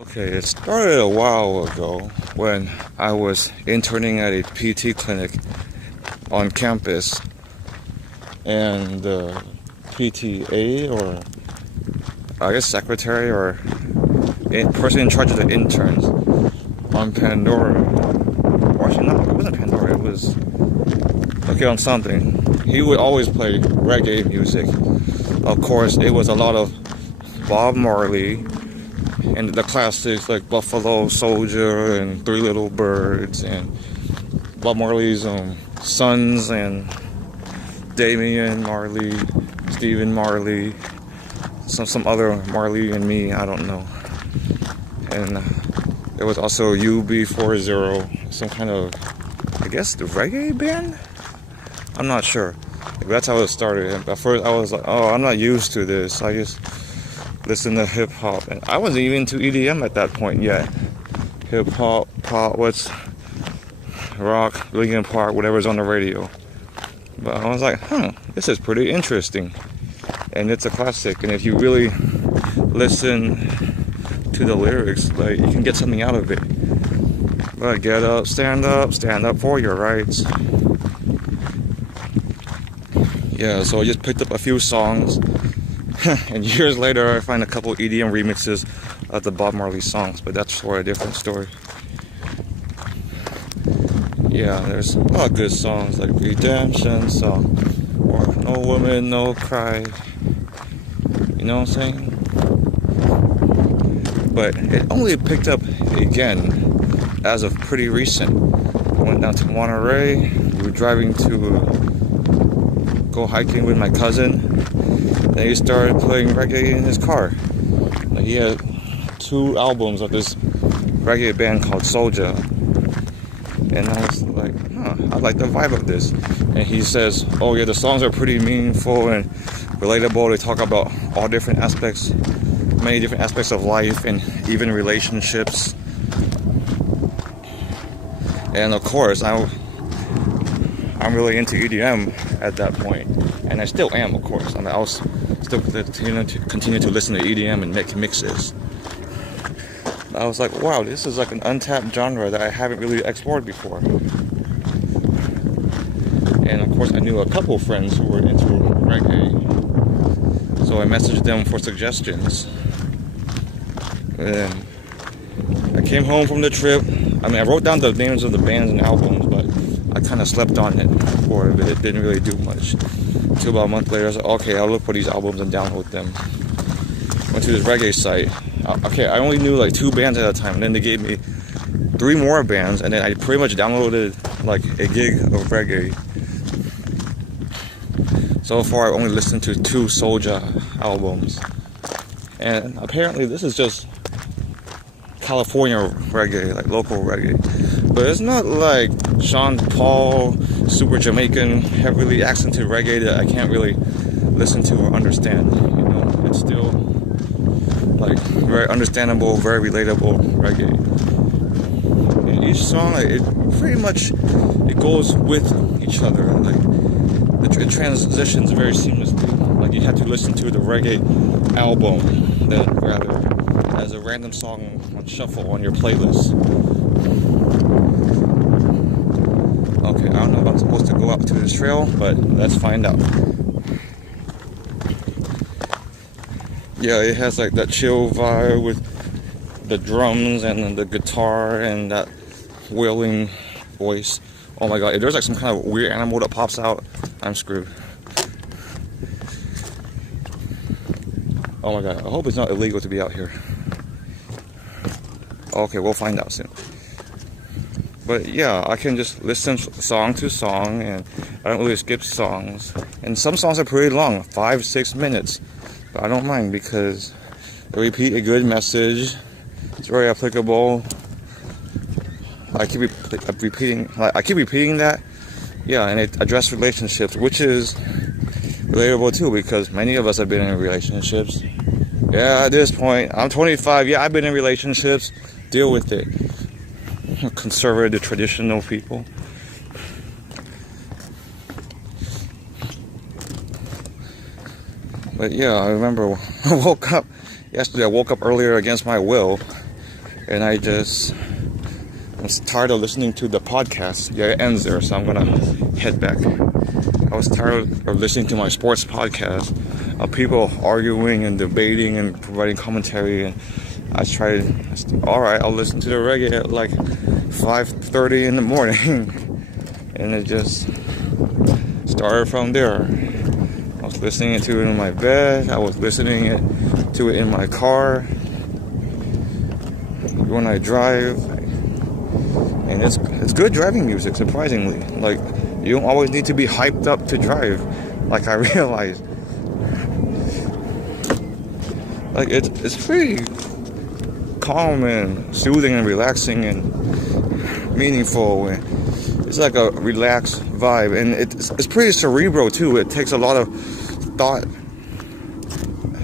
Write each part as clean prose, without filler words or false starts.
Okay, it started a while ago when I was interning at a PT clinic on campus, and the PTA, or I guess secretary, or person in charge of the interns on Pandora, or actually not, it wasn't Pandora, it was okay on something. He would always play reggae music. Of course, it was a lot of Bob Marley and the classics like Buffalo Soldier and Three Little Birds and Bob Marley's sons and Damian Marley, Stephen Marley, some other Marley and me, I don't know. And there was also UB40, some kind of, I guess, the reggae band? I'm not sure. That's how it started. At first I was like, oh, I'm not used to this. I just listen to hip hop, and I wasn't even into EDM at that point yet. Hip hop, pop, what's rock, Linkin Park, whatever's on the radio. But I was like, this is pretty interesting, and it's a classic. And if you really listen to the lyrics, like, you can get something out of it. Like, get up, stand up for your rights. Yeah, so I just picked up a few songs. And years later, I find a couple EDM remixes of the Bob Marley songs, but that's for a different story. Yeah, there's a lot of good songs like Redemption Song, or No Woman, No Cry. You know what I'm saying? But it only picked up again as of pretty recent. I went down to Monterey. We were driving to go hiking with my cousin. Then he started playing reggae in his car. He had 2 albums of this reggae band called Soulja. And I was like, I like the vibe of this. And he says, oh yeah, the songs are pretty meaningful and relatable. They talk about all different aspects, many different aspects of life and even relationships. And of course, I'm really into EDM at that point. And I still am, of course. I was still continue to listen to EDM and make mixes. I was like, wow, this is like an untapped genre that I haven't really explored before. And of course, I knew a couple friends who were into reggae, so I messaged them for suggestions. And I came home from the trip. I mean, I wrote down the names of the bands and albums, but I kind of slept on it for a bit. It didn't really do much. Until about a month later, I was like, okay, I'll look for these albums and download them. Went to this reggae site. Okay, I only knew like 2 bands at a time, and then they gave me 3 more bands, and then I pretty much downloaded like a gig of reggae. So far, I've only listened to 2 Soulja albums, and apparently this is just California reggae, like local reggae. But it's not like Sean Paul, super Jamaican, heavily accented reggae that I can't really listen to or understand. You know, it's still like very understandable, very relatable reggae. And each song, it pretty much it goes with each other. Like it transitions very seamlessly. Like you have to listen to the reggae album, then rather as a random song on shuffle on your playlist. Okay, I don't know if I'm supposed to go out to this trail, but let's find out. Yeah, it has like that chill vibe with the drums and the guitar and that wailing voice. Oh my god, if there's like some kind of weird animal that pops out, I'm screwed. Oh my god, I hope it's not illegal to be out here. Okay, we'll find out soon. But yeah, I can just listen song to song, and I don't really skip songs. And some songs are pretty long, 5-6 minutes. But I don't mind because they repeat a good message. It's very applicable. I keep repeating that. Yeah, and it addresses relationships, which is relatable too, because many of us have been in relationships. Yeah, at this point, I'm 25. Yeah, I've been in relationships. Deal with it. Conservative, traditional people. But yeah, I remember I woke up yesterday. I woke up earlier against my will and I was tired of listening to the podcast. Yeah, it ends there, so I'm gonna head back. I was tired of listening to my sports podcast of people arguing and debating and providing commentary, and alright, I'll listen to the reggae at like 5:30 in the morning. And it just started from there. I was listening to it in my bed, I was listening to it in my car, when I drive, and it's good driving music, surprisingly. Like, you don't always need to be hyped up to drive, like I realized. Like, it's pretty calm and soothing and relaxing and meaningful, and it's like a relaxed vibe, and it's pretty cerebral too. It takes a lot of thought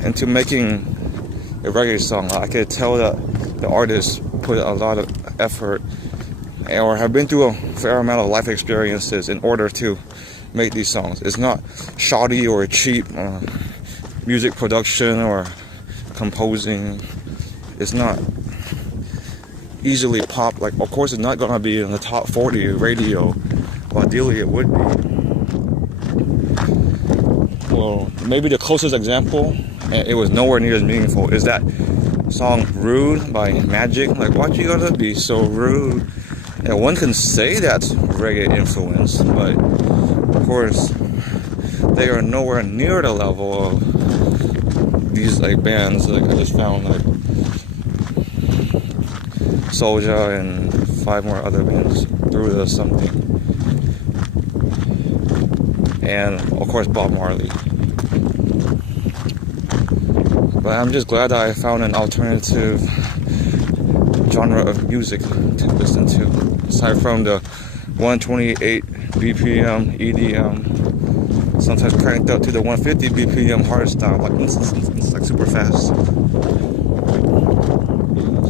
into making a reggae song. I could tell that the artists put a lot of effort or have been through a fair amount of life experiences in order to make these songs. It's not shoddy or cheap music production or composing. It's not easily pop. Like, of course, it's not gonna be in the top 40 radio. Well, ideally, it would be. Well, maybe the closest example, and it was nowhere near as meaningful, is that song "Rude" by Magic. Like, why'd you gotta be so rude? And one can say that's reggae influence, but of course, they are nowhere near the level of these like bands. Like, I just found like Soulja and 5 more other bands through the something, and of course Bob Marley. But I'm just glad that I found an alternative genre of music to listen to, aside from the 128 BPM EDM, sometimes cranked up to the 150 BPM hardstyle, like it's like super fast.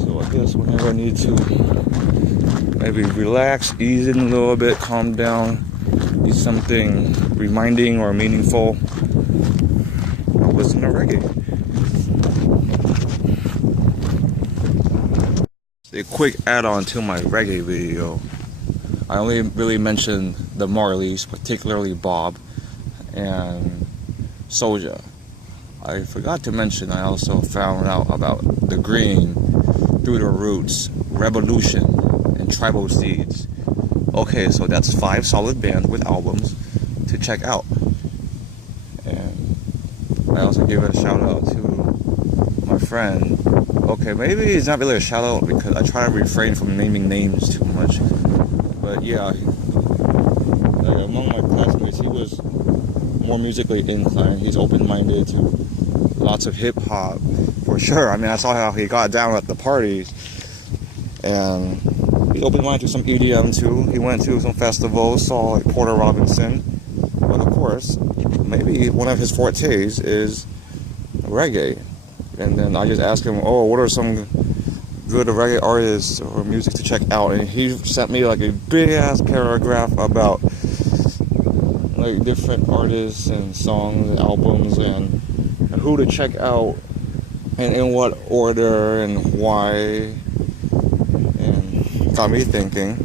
So I guess whenever I need to maybe relax, ease in a little bit, calm down, need something reminding or meaningful, I'll listen to reggae. A quick add-on to my reggae video. I only really mentioned the Marleys, particularly Bob and Soulja. I forgot to mention I also found out about the Green, Through the Roots, Revolution, and Tribal Seeds. Okay, so that's 5 solid bands with albums to check out. And I also give a shout out to my friend. Okay, maybe it's not really a shout out because I try to refrain from naming names too much. But yeah, like among my classmates, he was more musically inclined. He's open-minded to lots of hip-hop, for sure. I mean, I saw how he got down at the parties. And he's open-minded to some EDM too. He went to some festivals, saw like Porter Robinson. But of course, maybe one of his fortes is reggae. And then I just asked him, what are some good reggae artists or music to check out? And he sent me like a big ass paragraph about like different artists and songs and albums and who to check out and in what order and why. And got me thinking,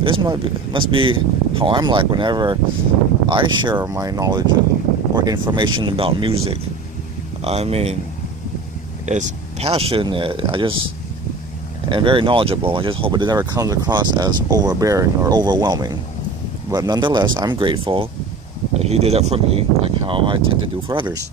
this must be how I'm like whenever I share my knowledge or information about music. I mean, it's passionate, and very knowledgeable. I just hope it never comes across as overbearing or overwhelming. But nonetheless, I'm grateful that he did that for me, like how I tend to do for others.